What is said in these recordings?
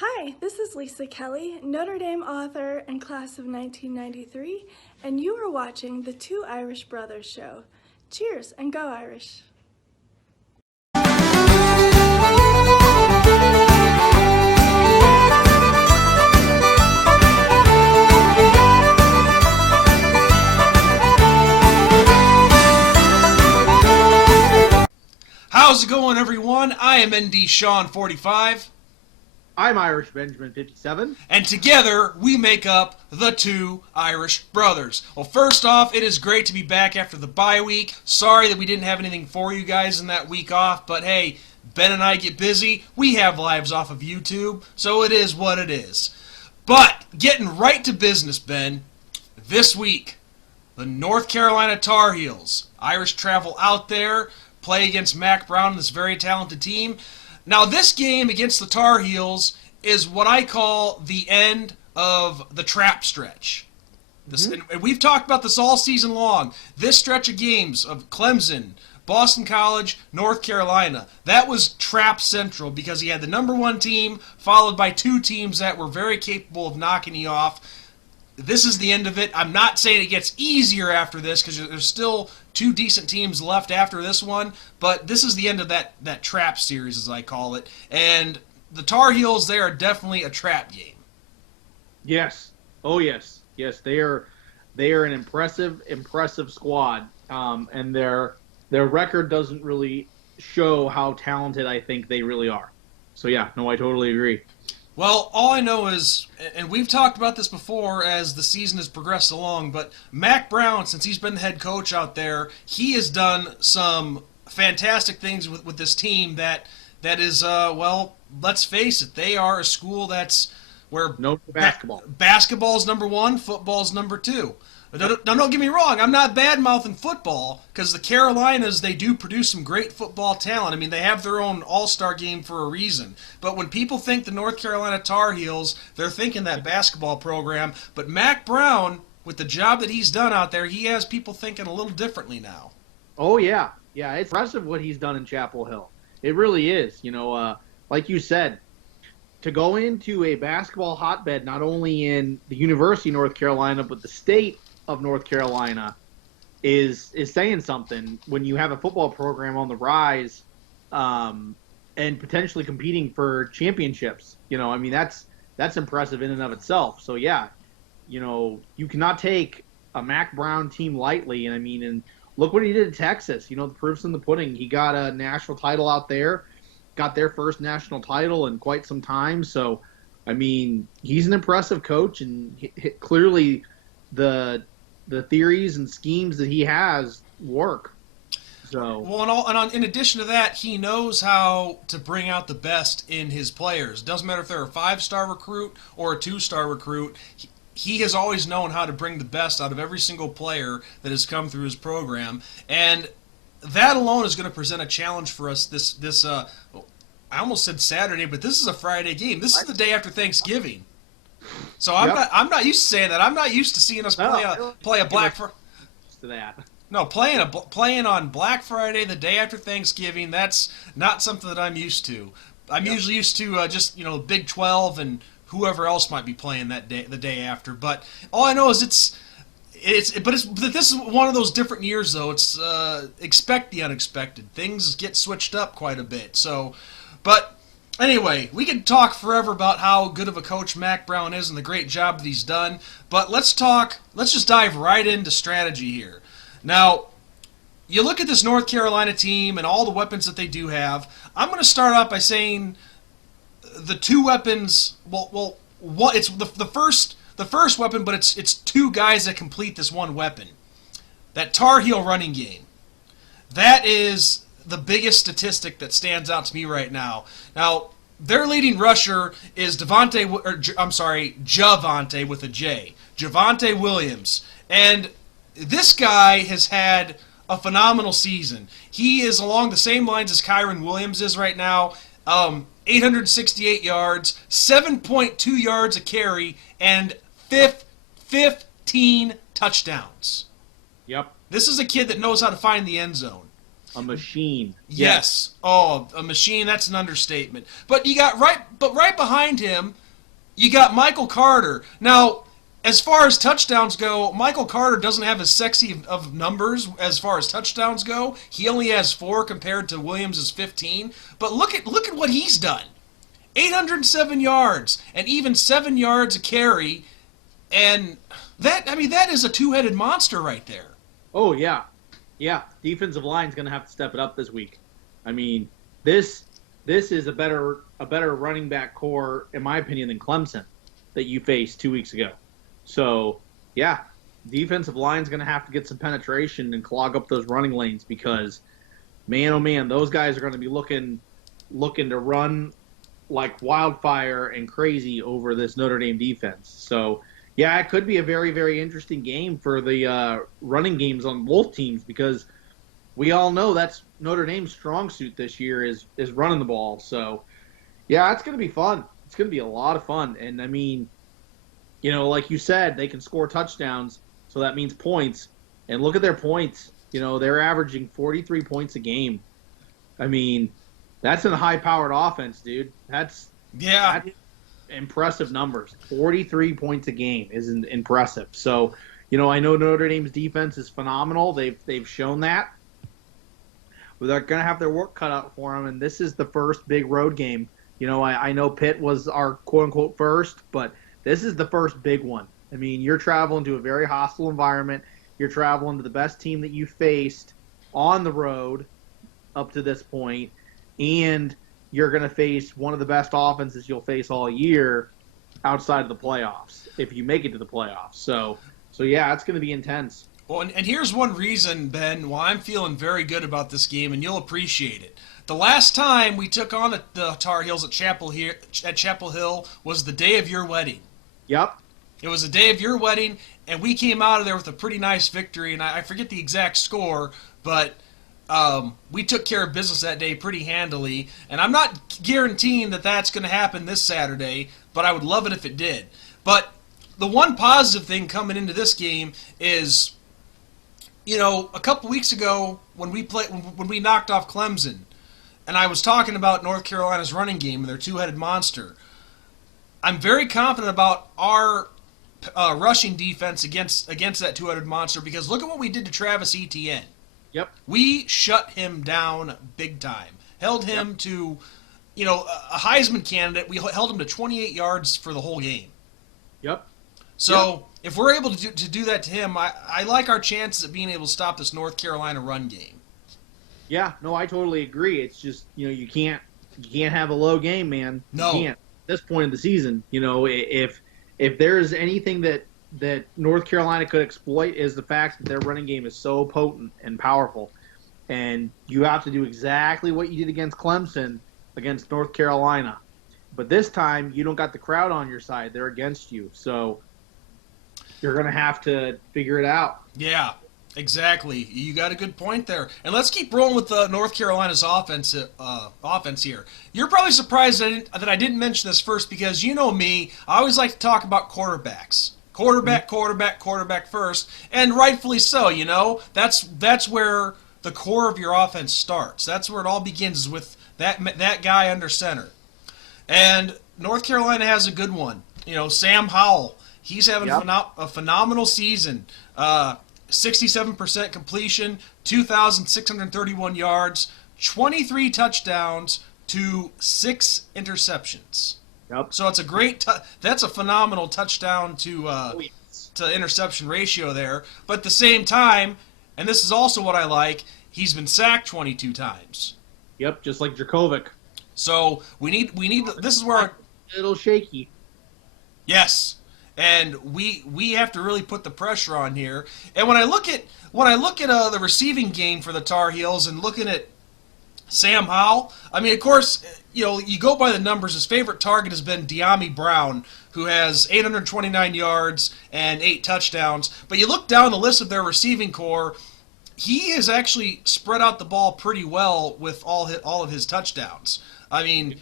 Hi, this is Lisa Kelly, Notre Dame author and class of 1993, and you are watching the Two Irish Brothers Show. Cheers and go Irish! How's it going, everyone? I am ND Sean 45. I'm Irish Benjamin 57. And together, we make up the Two Irish Brothers. Well, first off, it is great to be back after the bye week. Sorry that we didn't have anything for you guys in that week off, but hey, Ben and I get busy. We have lives off of YouTube, so it is what it is. But, getting right to business, Ben, this week, the North Carolina Tar Heels. Irish travel out there, play against Mac Brown and this very talented team. Now, this game against the Tar Heels is what I call the end of the trap stretch. And we've talked about this all season long. This stretch of games of Clemson, Boston College, North Carolina, that was trap central because he had the number one team followed by two teams that were very capable of knocking you off. This is the end of it. I'm not saying it gets easier after this because there's still two decent teams left after this one, but this is the end of that trap series, as I call it. And the Tar Heels, they are definitely a trap game. Yes. Oh, yes. Yes, they are an impressive squad, and their record doesn't really show how talented I think they really are. So, yeah, no, I totally agree. Well, all I know is, and we've talked about this before as the season has progressed along, but Mac Brown, since he's been the head coach out there, he has done some fantastic things with this team that is, well, let's face it, they are a school that's where no basketball. Basketball's number one, football's number two. Don't get me wrong, I'm not bad-mouthing football, because the Carolinas, they do produce some great football talent. I mean, they have their own all-star game for a reason. But when people think the North Carolina Tar Heels, they're thinking that basketball program. But Mac Brown, with the job that he's done out there, he has people thinking a little differently now. Oh, yeah. Yeah, it's impressive what he's done in Chapel Hill. It really is. You know, like you said, to go into a basketball hotbed, not only in the University of North Carolina, but the state of North Carolina is saying something when you have a football program on the rise and potentially competing for championships. You know, I mean, that's impressive in and of itself. So, yeah, you know, you cannot take a Mac Brown team lightly. And, I mean, and look what he did at Texas. You know, the proof's in the pudding. He got a national title out there, got their first national title in quite some time. So, I mean, he's an impressive coach, and clearly the theories and schemes that he has work. So well, in addition to that, he knows how to bring out the best in his players. Doesn't matter if they're a 5-star recruit or a 2-star recruit. He has always known how to bring the best out of every single player that has come through his program, and that alone is going to present a challenge for us. This I almost said Saturday, but this is a Friday game. This is the day after Thanksgiving. So I'm not used to saying that. I'm not used to seeing us play a Black Friday. To that. No, playing on Black Friday the day after Thanksgiving. That's not something that I'm used to. I'm usually used to just Big 12 and whoever else might be playing that day, the day after. But all I know is but this is one of those different years though. It's expect the unexpected. Things get switched up quite a bit. So, but. Anyway, we could talk forever about how good of a coach Mac Brown is and the great job that he's done, but let's just dive right into strategy here. Now, you look at this North Carolina team and all the weapons that they do have. I'm going to start off by saying the two weapons, it's the first weapon, but it's two guys that complete this one weapon. That Tar Heel running game. That is the biggest statistic that stands out to me right now. Now, their leading rusher is Javonte with a J. Javonte Williams. And this guy has had a phenomenal season. He is along the same lines as Kyron Williams is right now. 868 yards, 7.2 yards a carry, and 15 touchdowns. Yep. This is a kid that knows how to find the end zone. A machine. Yes. Oh, a machine, that's an understatement. But right behind him, you got Michael Carter. Now, as far as touchdowns go, Michael Carter doesn't have as sexy of numbers as far as touchdowns go. He only has 4 compared to Williams' 15. But look at what he's done. 807 yards and even 7 yards a carry, and that is a two-headed monster right there. Oh yeah, yeah. Defensive line's going to have to step it up this week. I mean, this is a better running back core, in my opinion, than Clemson that you faced 2 weeks ago. So yeah, defensive line's going to have to get some penetration and clog up those running lanes because, man, oh man, those guys are going to be looking to run like wildfire and crazy over this Notre Dame defense. So yeah, it could be a very, very interesting game for the running games on both teams because we all know that's Notre Dame's strong suit this year is running the ball. So, yeah, it's going to be fun. It's going to be a lot of fun. And, I mean, you know, like you said, they can score touchdowns, so that means points. And look at their points. You know, they're averaging 43 points a game. I mean, that's in a high-powered offense, dude. That's impressive numbers. 43 points a game is impressive. So, you know, I know Notre Dame's defense is phenomenal. They've shown that. But they're going to have their work cut out for them, and this is the first big road game. You know, I know Pitt was our quote-unquote first, but this is the first big one. I mean, you're traveling to a very hostile environment. You're traveling to the best team that you faced on the road up to this point, and you're going to face one of the best offenses you'll face all year outside of the playoffs, if you make it to the playoffs. So yeah, it's going to be intense. Well, and here's one reason, Ben, why I'm feeling very good about this game, and you'll appreciate it. The last time we took on the Tar Heels at Chapel Hill was the day of your wedding. Yep. It was the day of your wedding, and we came out of there with a pretty nice victory, and I forget the exact score, but we took care of business that day pretty handily, and I'm not guaranteeing that that's going to happen this Saturday, but I would love it if it did. But the one positive thing coming into this game is, you know, a couple weeks ago when we knocked off Clemson, and I was talking about North Carolina's running game and their two-headed monster, I'm very confident about our rushing defense against that two-headed monster because look at what we did to Travis Etienne. Yep. We shut him down big time. Held him to, you know, a Heisman candidate. We held him to 28 yards for the whole game. Yep. So if we're able to do that to him, I like our chances of being able to stop this North Carolina run game. Yeah, no, I totally agree. It's just, you know, you can't have a low game, man. No. You can't. At this point in the season, you know, if there's anything that North Carolina could exploit is the fact that their running game is so potent and powerful. And you have to do exactly what you did against Clemson against North Carolina. But this time, you don't got the crowd on your side. They're against you. So you're going to have to figure it out. Yeah, exactly. You got a good point there. And let's keep rolling with North Carolina's offense here. You're probably surprised that I didn't mention this first because you know me. I always like to talk about quarterbacks. Quarterback first, and rightfully so, you know. That's where the core of your offense starts. That's where it all begins, is with that guy under center. And North Carolina has a good one. You know, Sam Howell. He's having a phenomenal season. 67% completion, 2,631 yards, 23 touchdowns to 6 interceptions. Yep. So it's a that's a phenomenal touchdown to interception ratio there. But at the same time, and this is also what I like, he's been sacked 22 times. Yep, just like Dracovic. So we need this is where a little shaky. Yes. And we have to really put the pressure on here. And when I look at the receiving game for the Tar Heels and looking at Sam Howell, I mean, of course, you know, you go by the numbers. His favorite target has been De'Ami Brown, who has 829 yards and 8 touchdowns. But you look down the list of their receiving core, he has actually spread out the ball pretty well with all of his touchdowns. I mean,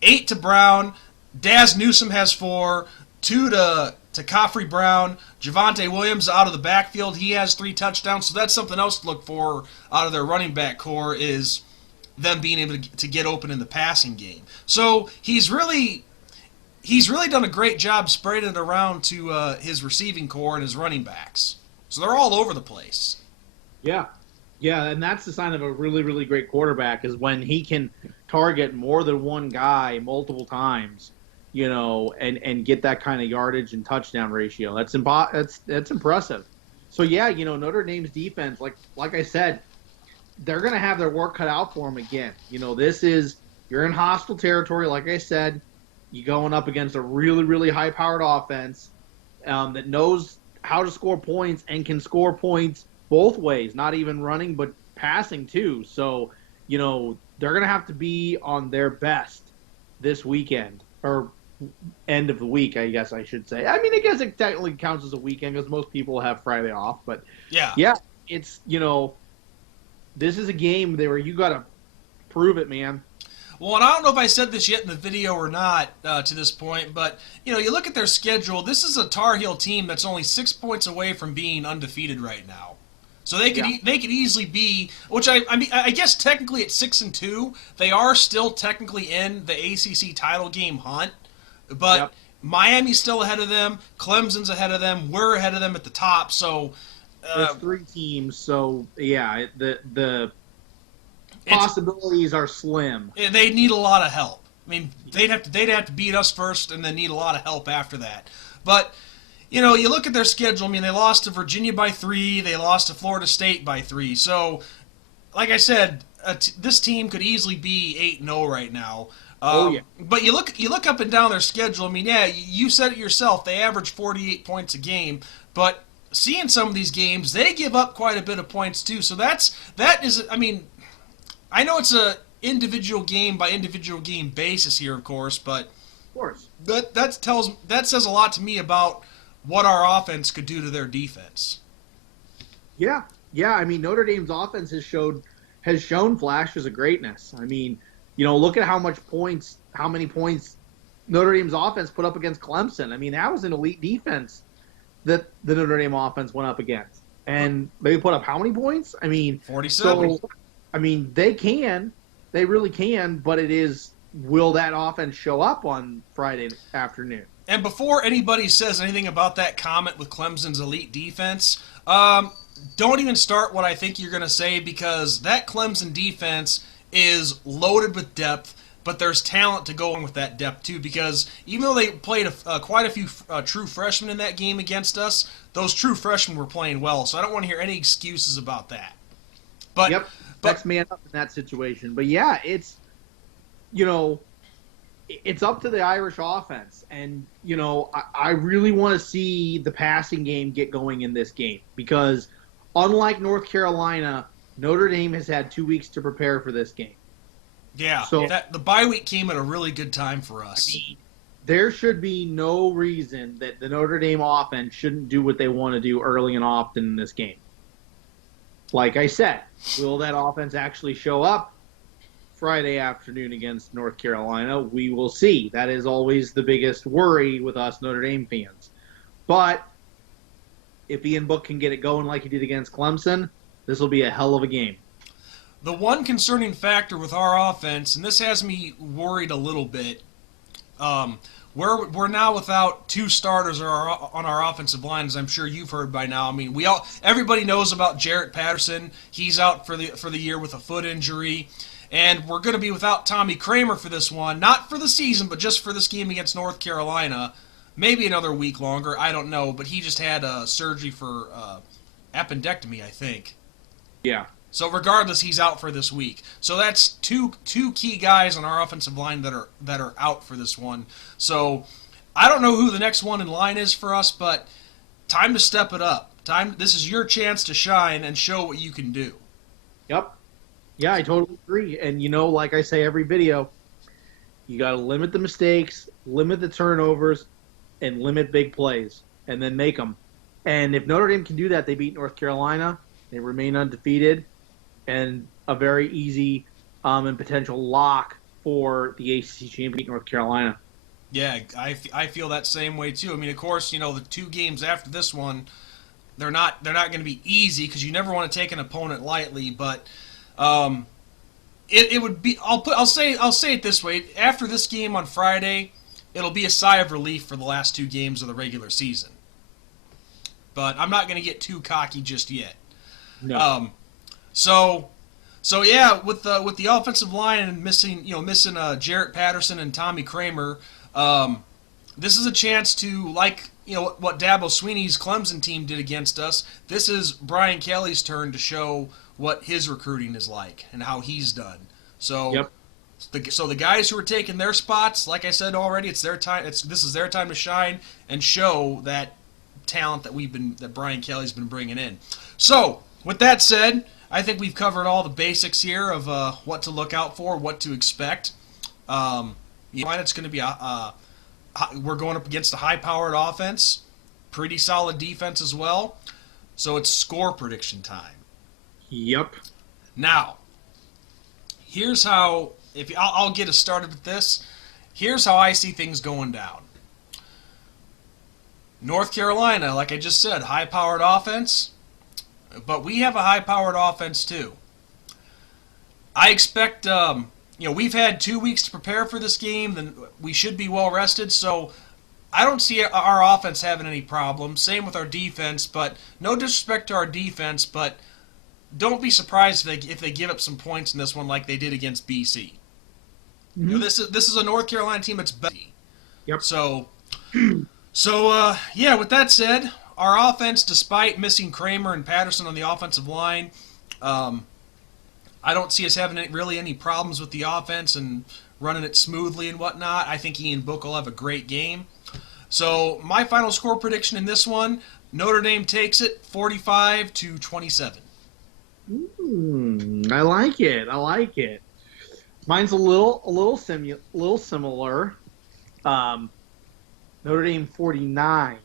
8 to Brown, Daz Newsome has 4, 2 to to Caffrey Brown. Javonte Williams out of the backfield. He has 3 touchdowns, so that's something else to look for out of their running back core is them being able to get open in the passing game. So he's really done a great job spreading it around to his receiving core and his running backs. So they're all over the place. Yeah. Yeah, and that's the sign of a really, really great quarterback is when he can target more than one guy multiple times, and get that kind of yardage and touchdown ratio. That's impressive. So yeah, Notre Dame's defense, like I said, they're going to have their work cut out for them again. You're in hostile territory, like I said. You're going up against a really, really high-powered offense that knows how to score points and can score points both ways, not even running, but passing too. So, they're going to have to be on their best this weekend, or end of the week, I guess I should say. I mean, I guess it technically counts as a weekend because most people have Friday off. But, yeah, it's, this is a game where you got to prove it, man. Well, and I don't know if I said this yet in the video or not to this point, but, you look at their schedule. This is a Tar Heel team that's only 6 points away from being undefeated right now. So they could easily be, which I guess technically at 6-2, they are still technically in the ACC title game hunt, but Miami's still ahead of them, Clemson's ahead of them, we're ahead of them at the top. So there's 3 teams, so yeah, the possibilities are slim. They need a lot of help. I mean, they'd have to beat us first, and then need a lot of help after that. But you look at their schedule. I mean, they lost to Virginia by 3. They lost to Florida State by 3. So, like I said, this team could easily be 8-0 right now. But you look up and down their schedule. I mean, yeah, you said it yourself. They average 48 points a game, but seeing some of these games, they give up quite a bit of points too. So that is. I mean, I know it's a individual game by individual game basis here, of course, but that says a lot to me about what our offense could do to their defense. Yeah. I mean, Notre Dame's offense has shown flashes of greatness. I mean, look at how many points Notre Dame's offense put up against Clemson. I mean, that was an elite defense that the Notre Dame offense went up against, and they put up how many points? I mean, 47. So, I mean, they really can, but will that offense show up on Friday afternoon? And before anybody says anything about that comment with Clemson's elite defense, don't even start what I think you're going to say, because that Clemson defense is loaded with depth, but there's talent to go on with that depth too, because even though they played quite a few true freshmen in that game against us, those true freshmen were playing well, so I don't want to hear any excuses about that. But next man up in that situation. But yeah, it's up to the Irish offense. And, I really want to see the passing game get going in this game, because unlike North Carolina, Notre Dame has had 2 weeks to prepare for this game. Yeah, so the bye week came at a really good time for us. I mean, there should be no reason that the Notre Dame offense shouldn't do what they want to do early and often in this game. Like I said, will that offense actually show up Friday afternoon against North Carolina? We will see. That is always the biggest worry with us Notre Dame fans. But if Ian Book can get it going like he did against Clemson, this will be a hell of a game. The one concerning factor with our offense, and this has me worried a little bit, we're now without 2 starters on our offensive line, as I'm sure you've heard by now. I mean, everybody knows about Jarrett Patterson. He's out for the year with a foot injury, and we're going to be without Tommy Kramer for this one, not for the season, but just for this game against North Carolina. Maybe another week longer, I don't know, but he just had surgery for appendectomy, I think. Yeah. So regardless, he's out for this week. So that's two key guys on our offensive line that are out for this one. So I don't know who the next one in line is for us, but time to step it up. This is your chance to shine and show what you can do. Yep. Yeah, I totally agree. And like I say every video, you got to limit the mistakes, limit the turnovers, and limit big plays, and then make them. And if Notre Dame can do that, they beat North Carolina. They remain undefeated, and a very easy and potential lock for the ACC champion, North Carolina. Yeah, I feel that same way too. I mean, of course, the two games after this one, they're not going to be easy because you never want to take an opponent lightly. But um, it would be I'll say it this way: after this game on Friday, it'll be a sigh of relief for the last two games of the regular season. But I'm not going to get too cocky just yet. No. So yeah, with the offensive line and missing Jarrett Patterson and Tommy Kramer, this is a chance to, like, what Dabo Sweeney's Clemson team did against us. This is Brian Kelly's turn to show what his recruiting is like and how he's done. So Yep. the guys who are taking their spots, like I said already, it's their time. This is their time to shine and show that talent that Brian Kelly's been bringing in. So with that said, I think we've covered all the basics here of what to look out for, what to expect. It's going to be we're going up against a high-powered offense, pretty solid defense as well. So it's score prediction time. Yep. Now, here's how. I'll get us started with this. Here's how I see things going down. North Carolina, like I just said, high-powered offense, but we have a high-powered offense too. I expect, we've had 2 weeks to prepare for this game, then we should be well rested, so I don't see our offense having any problems. Same with our defense, but no disrespect to our defense, but don't be surprised if they give up some points in this one like they did against BC. Mm-hmm. This is a North Carolina team that's better. Yep. So with that said, our offense, despite missing Kramer and Patterson on the offensive line, I don't see us having really any problems with the offense and running it smoothly and whatnot. I think Ian Book will have a great game. So my final score prediction in this one, Notre Dame takes it 45-27. I like it. I like it. Mine's a little similar. Notre Dame 49,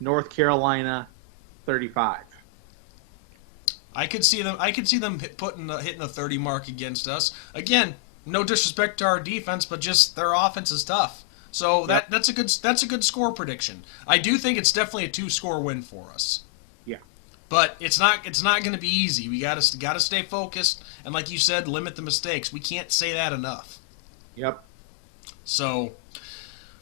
North Carolina 35. I could see them hitting the 30 mark against us. Again, no disrespect to our defense, but just their offense is tough. So that's a good score prediction. I do think it's definitely a 2-score win for us. Yeah. But it's not going to be easy. We got to stay focused and, like you said, limit the mistakes. We can't say that enough. Yep. So,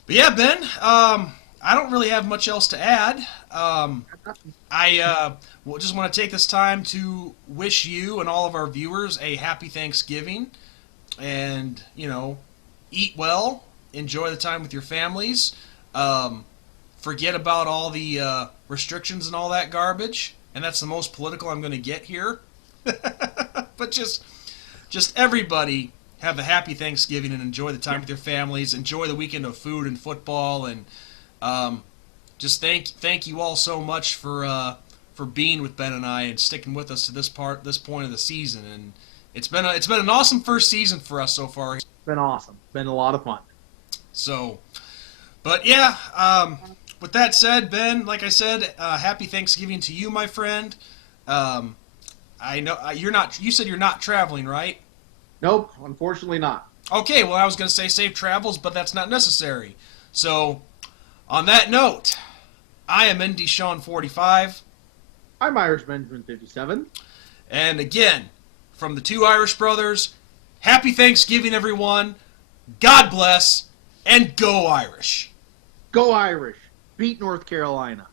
but yeah, Ben, I don't really have much else to add. I just want to take this time to wish you and all of our viewers a happy Thanksgiving, and eat well, enjoy the time with your families, forget about all the restrictions and all that garbage, and that's the most political I'm going to get here. But just everybody have a happy Thanksgiving and enjoy the time with your families, enjoy the weekend of food and football, and just thank you all so much for being with Ben and I and sticking with us to this point of the season. And it's been an awesome first season for us so far. It's been awesome. Been a lot of fun. So, but yeah, with that said, Ben, like I said, happy Thanksgiving to you, my friend. I know you're not. You said you're not traveling, right? Nope, unfortunately not. Okay, well, I was going to say safe travels, but that's not necessary. So, on that note, I am ND Sean 45. I'm Irish Benjamin 57. And again, from the two Irish brothers, happy Thanksgiving, everyone. God bless, and go Irish. Go Irish. Beat North Carolina.